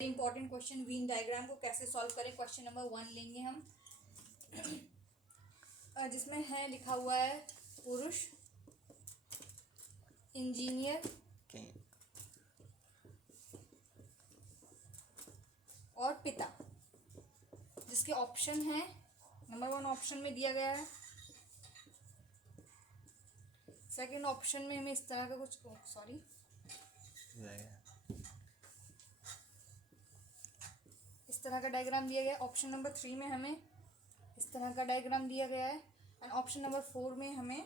Important question Wien diagram को कैसे solve करें। क्वेश्चन नंबर 1 लेंगे हम, जिसमें है लिखा हुआ है पुरुष, इंजीनियर और पिता, जिसके ऑप्शन है नंबर 1 ऑप्शन में दिया गया है। सेकंड ऑप्शन में हमें इस तरह का कुछ इस तरह का डायग्राम दिया गया है। ऑप्शन नंबर 3 में हमें इस तरह का डायग्राम दिया गया है एंड ऑप्शन नंबर 4 में हमें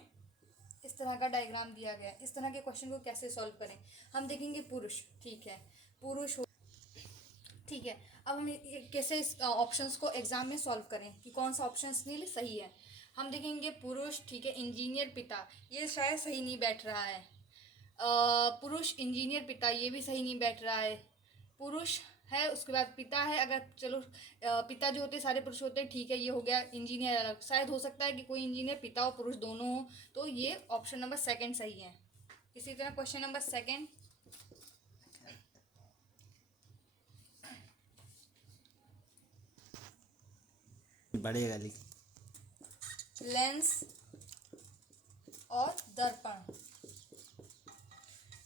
इस तरह का डायग्राम दिया गया है। इस तरह के क्वेश्चन को कैसे सॉल्व करें, हम देखेंगे पुरुष, ठीक है, पुरुष हो, ठीक है। अब हम कैसे इस ऑप्शंस को एग्जाम में सॉल्व करें कि कौन सा ऑप्शन इसके लिए सही है। हम देखेंगे पुरुष, ठीक है, इंजीनियर पिता, ये शायद सही नहीं बैठ रहा है। पुरुष इंजीनियर पिता, ये भी सही नहीं बैठ रहा है। पुरुष है, उसके बाद पिता है, अगर चलो पिता जो होते सारे पुरुष होते, ठीक है, ये हो गया। इंजीनियर अलग, शायद हो सकता है कि कोई इंजीनियर पिता और पुरुष दोनों हो, तो ये ऑप्शन नंबर 2 सही है। इसी तरह क्वेश्चन नंबर 2, बढ़ेगा लेंस और दर्पण।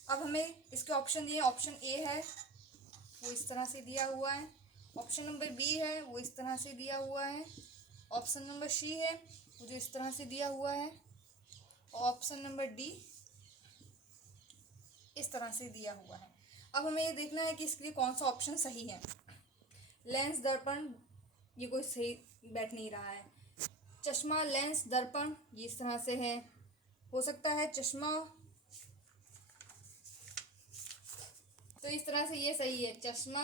अब हमें इसके ऑप्शन दिए, ऑप्शन ए है वो इस तरह से दिया हुआ है, ऑप्शन नंबर बी है वो इस तरह से दिया हुआ है, ऑप्शन नंबर सी है वो जो इस तरह से दिया हुआ है, और ऑप्शन नंबर डी इस तरह से दिया हुआ है। अब हमें ये देखना है कि इसके लिए कौन सा ऑप्शन सही है। लेंस दर्पण, ये कोई सही बैठ नहीं रहा है। चश्मा लेंस दर्पण, ये इस तरह से है, हो सकता है चश्मा, तो इस तरह से ये सही है। चश्मा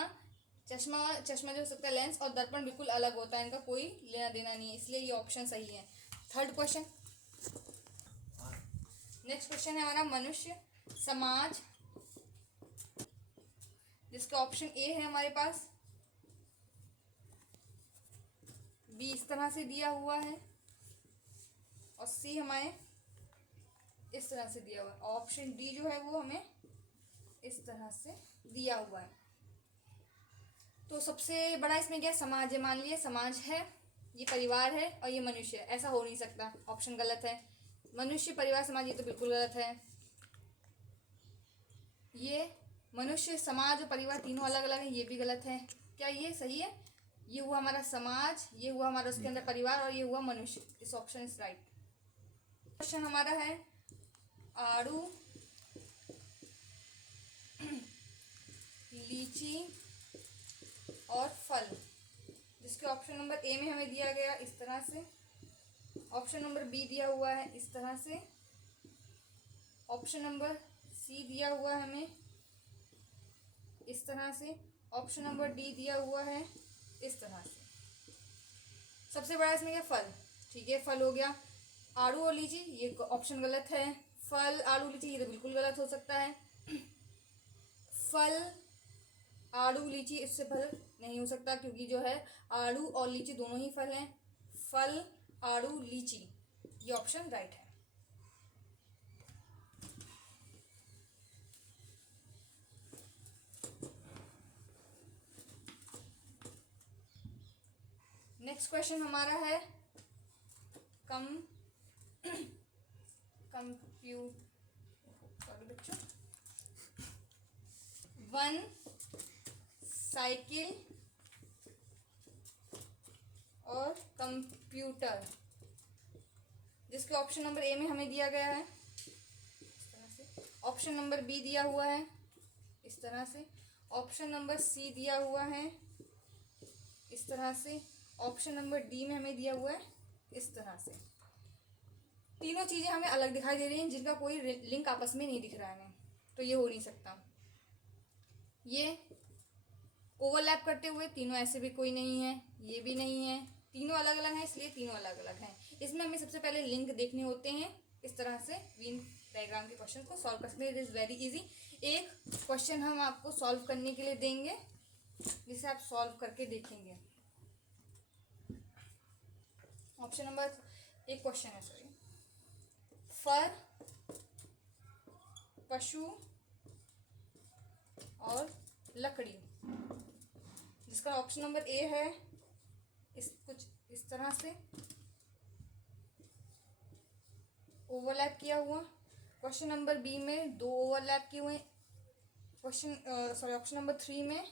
जो हो सकता है, लेंस और दर्पण बिल्कुल अलग होता है, इनका कोई लेना देना नहीं है, इसलिए ये ऑप्शन सही है। थर्ड क्वेश्चन, नेक्स्ट क्वेश्चन है हमारा मनुष्य समाज, जिसका ऑप्शन ए है हमारे पास, बी इस तरह से दिया हुआ है और सी हमारे इस तरह से दिया हुआ है, ऑप्शन डी जो है वो हमें इस तरह से दिया हुआ है। तो सबसे बड़ा इसमें क्या समाज है, मान लिया समाज है, ये परिवार है और ये मनुष्य है, ऐसा हो नहीं सकता, ऑप्शन गलत है। मनुष्य परिवार समाज, ये तो बिल्कुल गलत है। ये मनुष्य समाज और परिवार तीनों अलग अलग है, ये भी गलत है। क्या ये सही है? ये हुआ हमारा समाज, ये हुआ हमारा उसके अंदर परिवार और ये हुआ मनुष्य, इस ऑप्शन इज राइट। क्वेश्चन हमारा है आड़ू, लीची और फल, जिसके ऑप्शन नंबर ए में हमें दिया गया इस तरह से, ऑप्शन नंबर बी दिया हुआ है इस तरह से, ऑप्शन नंबर सी दिया हुआ है हमें इस तरह से, ऑप्शन नंबर डी दिया हुआ है इस तरह से। सबसे बड़ा इसमें क्या, फल, ठीक है, फल हो गया। आड़ू और लीची, ये ऑप्शन गलत है। फल आड़ू लीची, ये तो बिल्कुल गलत हो सकता है। फल आड़ू लीची, इससे फल नहीं हो सकता, क्योंकि जो है आड़ू और लीची दोनों ही फल हैं। फल आड़ू लीची, ये ऑप्शन राइट है। नेक्स्ट क्वेश्चन हमारा है बच्चों, 1 साइकिल और कंप्यूटर, जिसके ऑप्शन नंबर ए में हमें दिया गया है इस तरह से, ऑप्शन नंबर बी दिया हुआ है इस तरह से, ऑप्शन नंबर सी दिया हुआ है इस तरह से, ऑप्शन नंबर डी में हमें दिया हुआ है इस तरह से। तीनों चीज़ें हमें अलग दिखाई दे रही हैं, जिनका कोई लिंक आपस में नहीं दिख रहा है हमें, तो ये हो नहीं सकता। ये ओवरलैप करते हुए तीनों ऐसे भी कोई नहीं है, ये भी नहीं है, तीनों अलग अलग हैं, इसलिए तीनों अलग अलग हैं। इसमें हमें सबसे पहले लिंक देखने होते हैं। इस तरह से वीन डायग्राम के क्वेश्चन को सॉल्व करते हैं। It is very easy. एक क्वेश्चन हम आपको सॉल्व करने के लिए देंगे, जिसे आप सॉल्व करके देखेंगे। ऑप्शन नंबर एक क्वेश्चन है, सॉरी, फर, पशु और लकड़ी, जिसका ऑप्शन नंबर ए है कुछ इस तरह से ओवरलैप किया हुआ। क्वेश्चन नंबर बी में 2 ओवरलैप किए हुए। ऑप्शन नंबर 3 में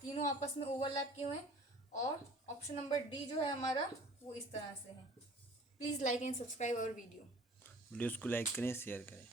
तीनों आपस में ओवरलैप किए हुए हैं। और ऑप्शन नंबर डी जो है हमारा वो इस तरह से है। Please like and subscribe our video. Videos को लाइक करें, शेयर करें।